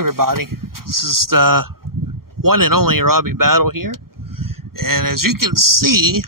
everybody, this is the one and only Robbie Battle here, and as you can see,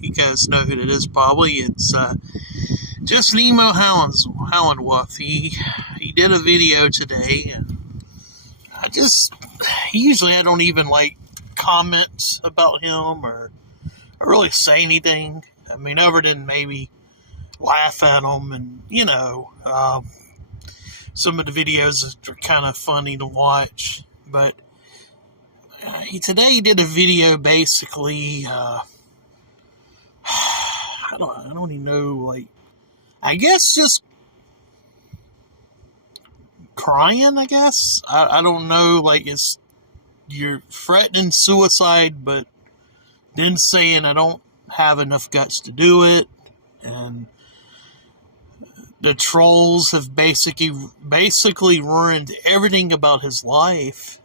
you guys know who it is probably. It's just an Emo Howlingwolf. He did a video today, and usually I don't even like comment about him or really say anything. I mean, other than maybe laugh at him, and some of the videos are kind of funny to watch. But today he did a video basically. I don't even know. Like, I guess just crying. I guess I don't know. Like, you're threatening suicide, but then saying I don't have enough guts to do it, and the trolls have basically ruined everything about his life.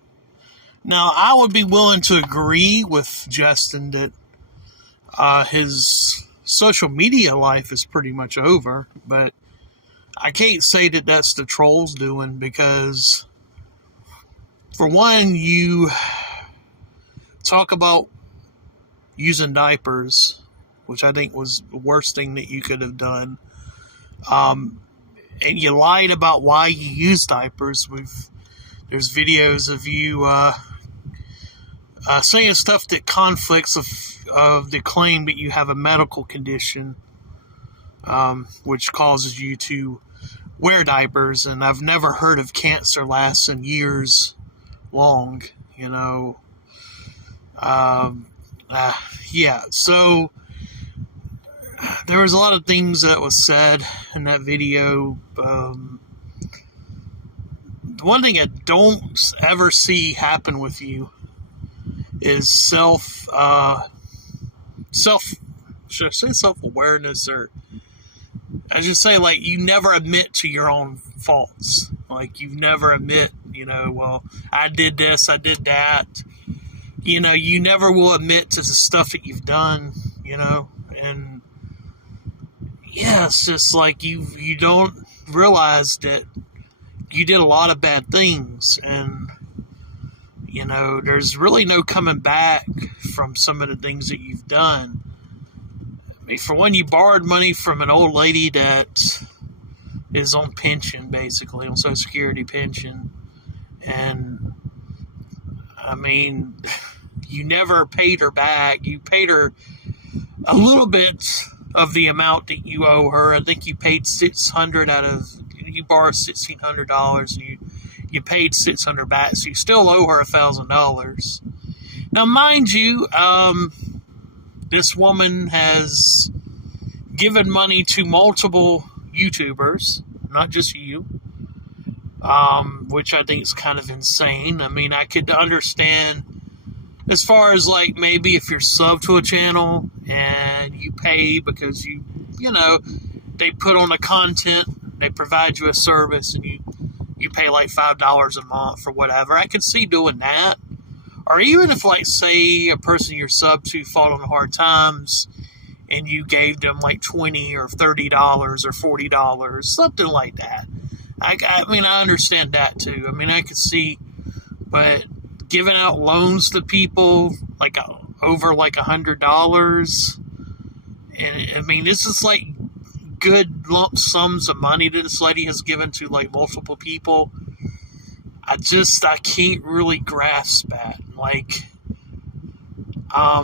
Now, I would be willing to agree with Justin that his social media life is pretty much over, but I can't say that that's the trolls doing, because for one, you talk about using diapers, which I think was the worst thing that you could have done. And you lied about why you use diapers. There's videos of you saying stuff that conflicts of the claim that you have a medical condition, which causes you to wear diapers. And I've never heard of cancer lasting years long, so there was a lot of things that was said in that video. The one thing I don't ever see happen with you is should I say self-awareness, or I should say, like, you never admit to your own faults. Like, you never admit, well, I did this, I did that. You never will admit to the stuff that you've done, and yeah, it's just like you don't realize that you did a lot of bad things, and there's really no coming back from some of the things that you've done. I mean, for one, you borrowed money from an old lady that is on pension, basically, on Social Security pension, and I mean, you never paid her back. You paid her a little bit of the amount that you owe her. I think you paid $600 you borrowed $1,600, and you paid $600 back, so you still owe her $1,000. Now, mind you, this woman has given money to multiple YouTubers, not just you, which I think is kind of insane. I mean, I could understand as far as, like, maybe if you're sub to a channel and you pay because they put on the content, they provide you a service, and you pay like $5 a month or whatever. I could see doing that. Or even if, like, say a person you're sub to fought on hard times and you gave them like $20 or $30 or $40, something like that. I mean, I understand that too. I mean, I could see, but giving out loans to people like over like $100, and I mean, this is like good lump sums of money that this lady has given to like multiple people. I can't really grasp that. Like, I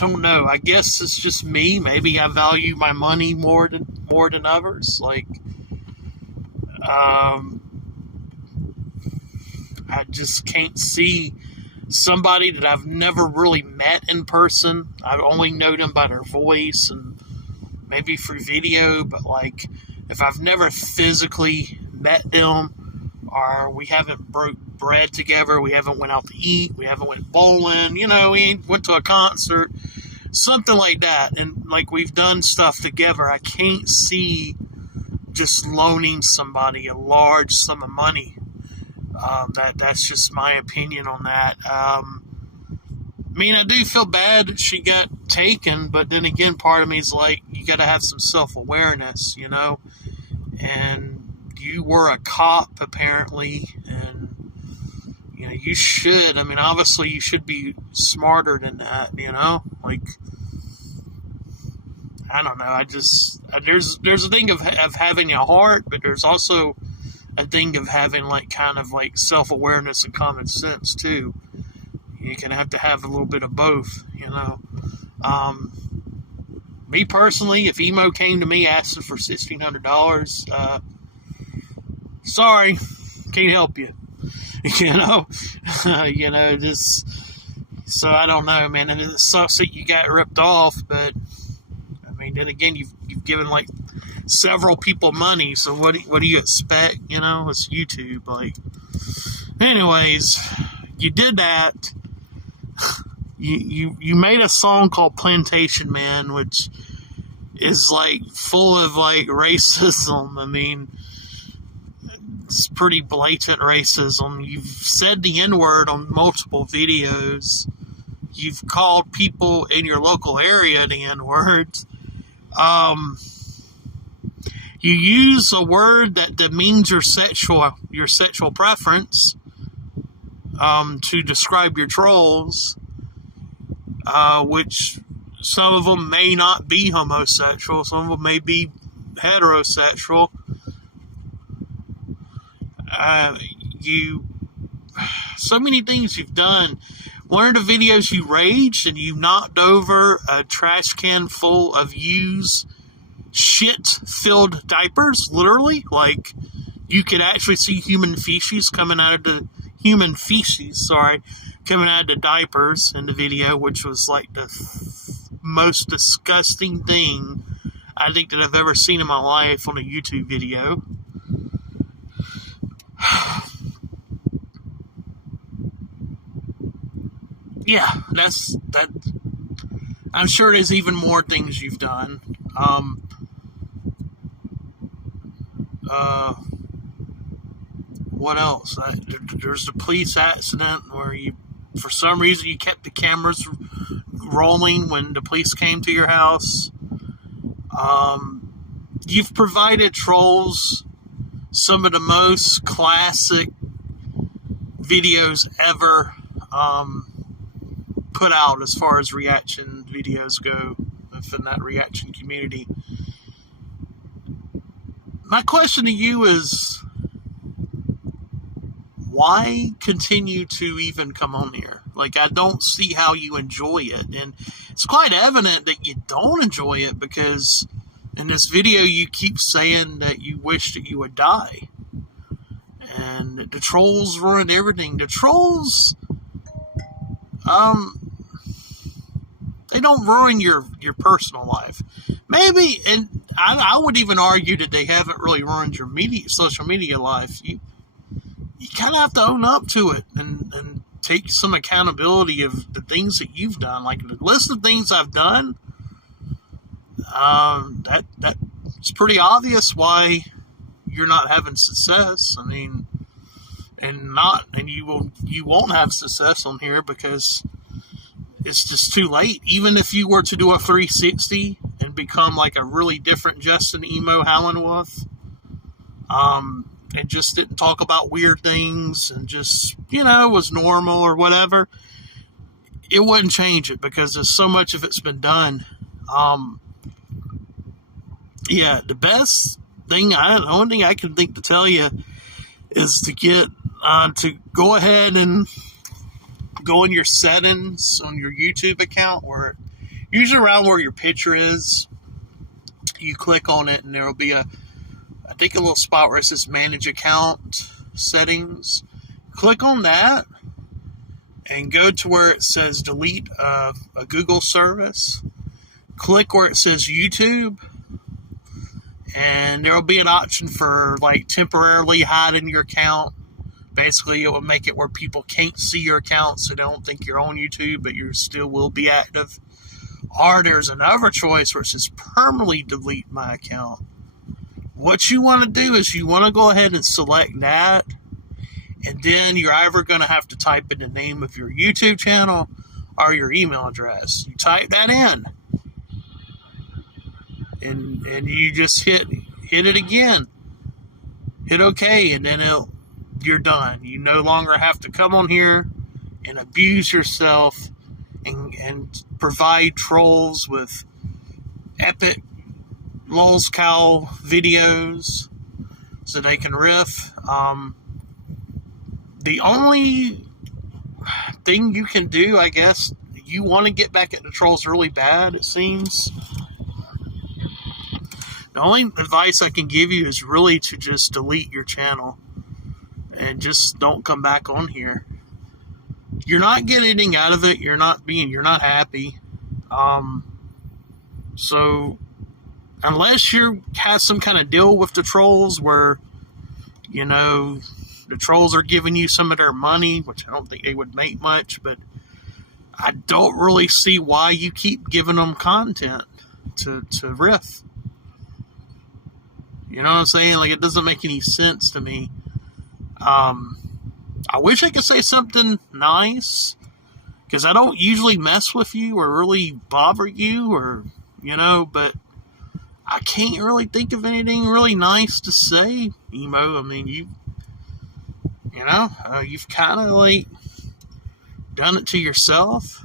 don't know. I guess it's just me. Maybe I value my money more than others. Like, I just can't see somebody that I've never really met in person. I've only known them by their voice and maybe through video, but like, if I've never physically met them, or we haven't broke bread together, we haven't went out to eat, we haven't went bowling, we went to a concert, something like that, and like we've done stuff together, I can't see just loaning somebody a large sum of money. That's just my opinion on that. I mean, I do feel bad that she got taken, but then again, part of me is like, you got to have some self-awareness, and you were a cop, apparently, and, you know, you should, I mean, obviously you should be smarter than that, you know? Like, I don't know, there's a thing of having a heart, but there's also a thing of having, like, kind of, like, self-awareness and common sense, too. You can have to have a little bit of both, you know? Me personally, if Emo came to me asking for $1,600, sorry, can't help you. You know, just, so I don't know, man, and it sucks that you got ripped off, but, I mean, then again, you've given, like, several people money, so what do you expect, you know? It's YouTube, like, anyways, you did that. You made a song called Plantation Man, which is, like, full of, like, racism. I mean, it's pretty blatant racism. You've said the N-word on multiple videos. You've called people in your local area the N-word. You use a word that demeans your sexual preference to describe your trolls, which some of them may not be homosexual, some of them may be heterosexual. So many things you've done. One of the videos you raged and you knocked over a trash can full of used shit-filled diapers, literally. Like, you could actually see human feces coming out of the diapers in the video, which was like the most disgusting thing I think that I've ever seen in my life on a YouTube video. Yeah, that. I'm sure there's even more things you've done. What else? There's the police accident where for some reason, you kept the cameras rolling when the police came to your house. You've provided trolls some of the most classic videos ever put out as far as reaction videos go within that reaction community. My question to you is, why continue to even come on here? Like, I don't see how you enjoy it. And it's quite evident that you don't enjoy it, because in this video you keep saying that you wish that you would die. And the trolls ruined everything. The trolls, they don't ruin your personal life. Maybe, and I would even argue that they haven't really ruined your social media life. You kind of have to own up to it and take some accountability of the things that you've done. Like, the list of things I've done, that it's pretty obvious why you're not having success. I mean, and you won't have success on here because it's just too late. Even if you were to do a 360 and become like a really different Justin Emo Howlingwolf, and just didn't talk about weird things and just, was normal or whatever, it wouldn't change it, because there's so much of it's been done. Yeah, the only thing I can think to tell you is to get, to go ahead and go in your settings on your YouTube account, where usually around where your picture is, you click on it and there will be a little spot where it says manage account settings. Click on that and go to where it says delete a Google service. Click where it says YouTube, and there will be an option for like temporarily hiding your account. Basically, it will make it where people can't see your account, so they don't think you're on YouTube, but you still will be active. Or there's another choice where it says permanently delete my account. What you want to do is you want to go ahead and select that, and then you're either going to have to type in the name of your YouTube channel or your email address. You type that in, and you just hit it again. hit OK, and then you're done. You no longer have to come on here and abuse yourself and provide trolls with epic lolscow videos so they can riff. The only thing you can do, I guess, you want to get back at the trolls really bad, it seems. The only advice I can give you is really to just delete your channel and just don't come back on here. You're not getting anything out of it. You're not happy. So unless you have some kind of deal with the trolls where, you know, the trolls are giving you some of their money, which I don't think they would make much, but I don't really see why you keep giving them content to riff. You know what I'm saying? Like, it doesn't make any sense to me. I wish I could say something nice, because I don't usually mess with you or really bother you, or, you know, but I can't really think of anything really nice to say, Emo. I mean, you've kind of, like, done it to yourself.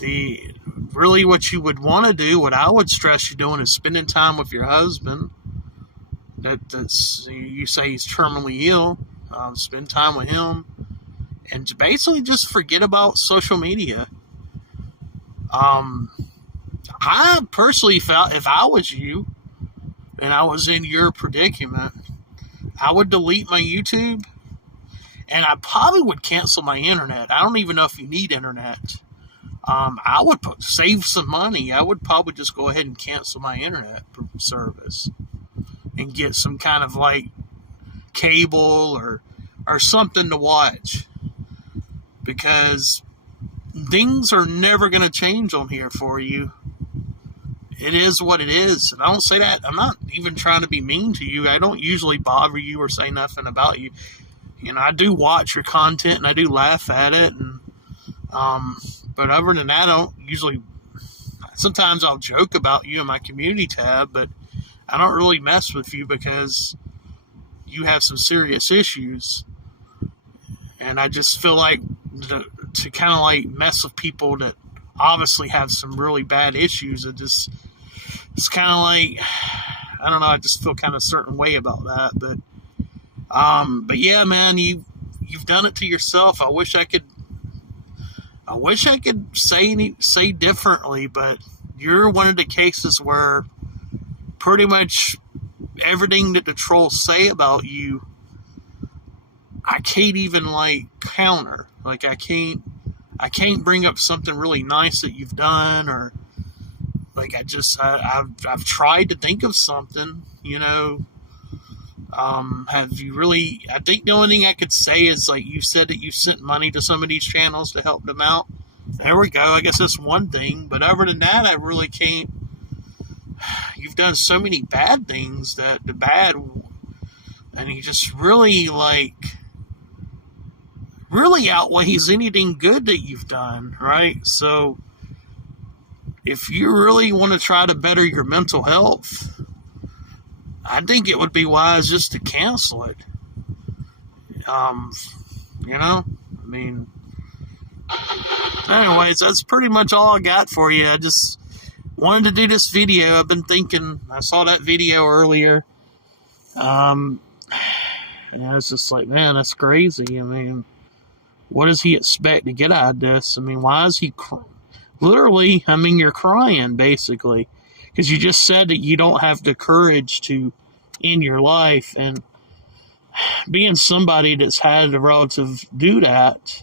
Really what you would want to do, what I would stress you doing, is spending time with your husband. That's, you say he's terminally ill. Spend time with him, and basically just forget about social media. I personally felt, if I was you and I was in your predicament, I would delete my YouTube, and I probably would cancel my internet. I don't even know if you need internet. I would save some money. I would probably just go ahead and cancel my internet service and get some kind of, like, cable or something to watch, because things are never going to change on here for you. It is what it is. And I don't say that, I'm not even trying to be mean to you. I don't usually bother you or say nothing about you. You know, I do watch your content and I do laugh at it, and but other than that, I don't usually. Sometimes I'll joke about you in my community tab, but I don't really mess with you because you have some serious issues, and I just feel like to kind of like mess with people that obviously have some really bad issues. It's kind of like, I don't know, I just feel kind of a certain way about that. But yeah, man, you've done it to yourself. I wish I could say differently, but you're one of the cases where pretty much everything that the trolls say about you, I can't even, like, counter. Like, I can't bring up something really nice that you've done, or, like, I've tried to think of something, you know. Have you really? I think the only thing I could say is, like, you said that you sent money to some of these channels to help them out. There we go. I guess that's one thing. But other than that, I really can't. You've done so many bad things that the bad, and he just really, like, really outweighs anything good that you've done, right? So if you really want to try to better your mental health, I think it would be wise just to cancel it. You know, I mean, anyways, that's pretty much all I got for you. I just wanted to do this video. I've been thinking, I saw that video earlier. And I was just like, man, that's crazy. I mean, what does he expect to get out of this? I mean, why is he literally, I mean, you're crying, basically. Because you just said that you don't have the courage to end your life. And being somebody that's had a relative do that,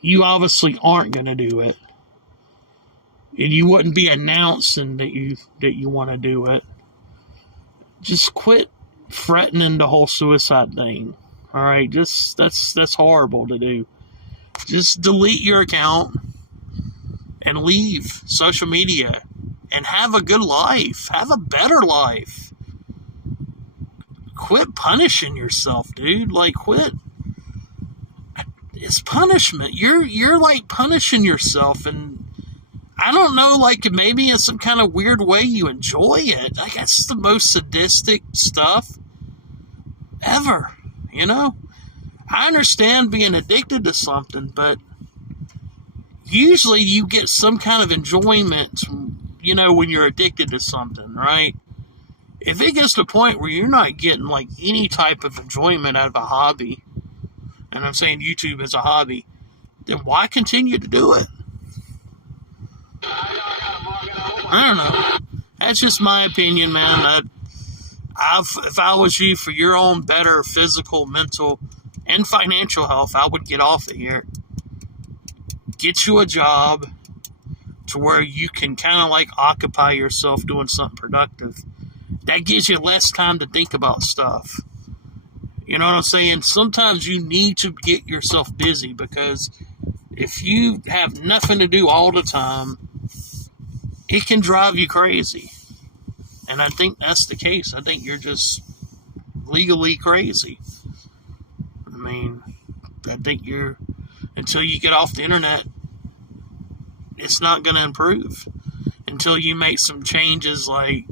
you obviously aren't going to do it. And you wouldn't be announcing that you want to do it. Just quit threatening the whole suicide thing. All right, just that's horrible to do. Just delete your account and leave social media and have a good life. Have a better life. Quit punishing yourself, dude. Like, quit. It's punishment. You're like punishing yourself, and I don't know, like, maybe in some kind of weird way you enjoy it. Like, that's the most sadistic stuff ever, you know? I understand being addicted to something, but usually you get some kind of enjoyment, you know, when you're addicted to something, right? If it gets to a point where you're not getting, like, any type of enjoyment out of a hobby, and I'm saying YouTube is a hobby, then why continue to do it? I don't know. That's just my opinion, man. If I was you, for your own better physical, mental, and financial health, I would get off of here. Get you a job to where you can kind of like occupy yourself doing something productive. That gives you less time to think about stuff. You know what I'm saying? Sometimes you need to get yourself busy, because if you have nothing to do all the time, it can drive you crazy. And I think that's the case. I think you're just legally crazy. I mean, I think until you get off the internet, it's not going to improve. Until you make some changes like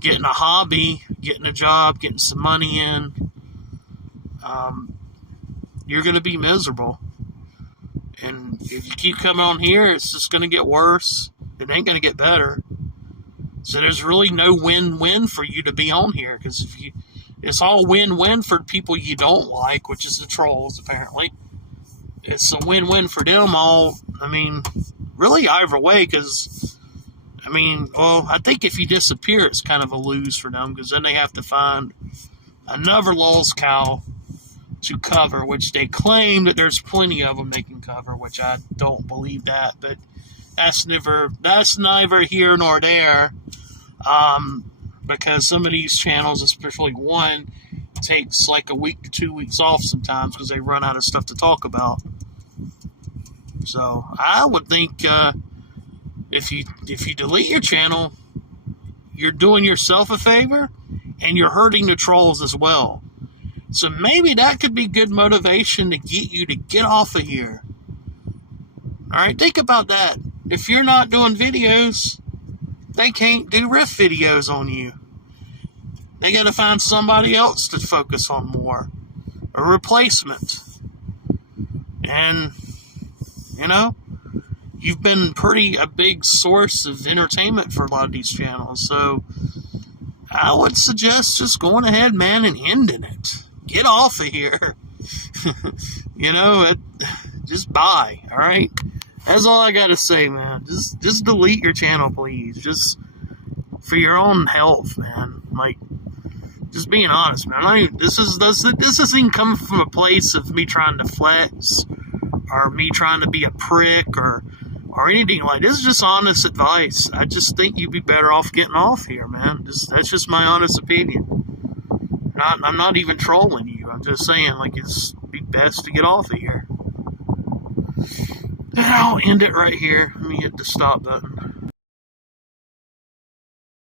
getting a hobby, getting a job, getting some money in, you're going to be miserable. And if you keep coming on here, it's just going to get worse. It ain't going to get better. So there's really no win-win for you to be on here, because it's all win-win for people you don't like, which is the trolls, apparently. It's a win-win for them all. I mean, really either way, because, I mean, well, I think if you disappear, it's kind of a lose for them, because then they have to find another lulz cow to cover, which they claim that there's plenty of them they can cover, which I don't believe that, but that's neither here nor there, because some of these channels, especially one, takes like a week to 2 weeks off sometimes because they run out of stuff to talk about. So I would think if you delete your channel, you're doing yourself a favor and you're hurting the trolls as well. So maybe that could be good motivation to get you to get off of here. Alright, think about that. If you're not doing videos, they can't do riff videos on you. They gotta find somebody else to focus on more. A replacement. And, you know, you've been a big source of entertainment for a lot of these channels. So I would suggest just going ahead, man, and ending it. Get off of here. You know, just bye, alright? That's all I gotta say, man. Just delete your channel, please. Just for your own health, man. Like, just being honest, man. This isn't coming from a place of me trying to flex or me trying to be a prick or anything like this. Is just honest advice. I just think you'd be better off getting off here, man. That's just my honest opinion. I'm not even trolling you. I'm just saying, like, it's be best to get off of here. And I'll end it right here. Let me hit the stop button.